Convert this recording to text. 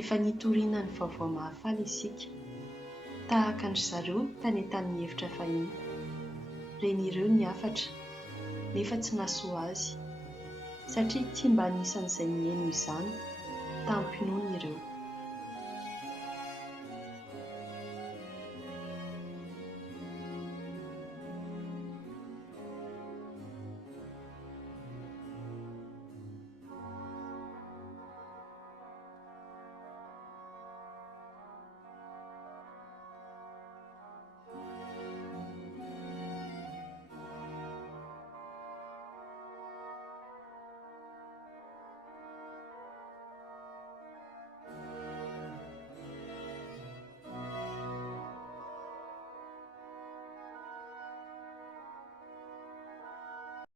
efa nitoriana ny vaovao mahafaly isika, tahaka ny zareo tany an-tanin'ny hevitra fahiny. Ren'ireo ny afatra, nefa tsy nahasoa azy, satria tia mba anisan'izay nihaino izany tampinoany ireo.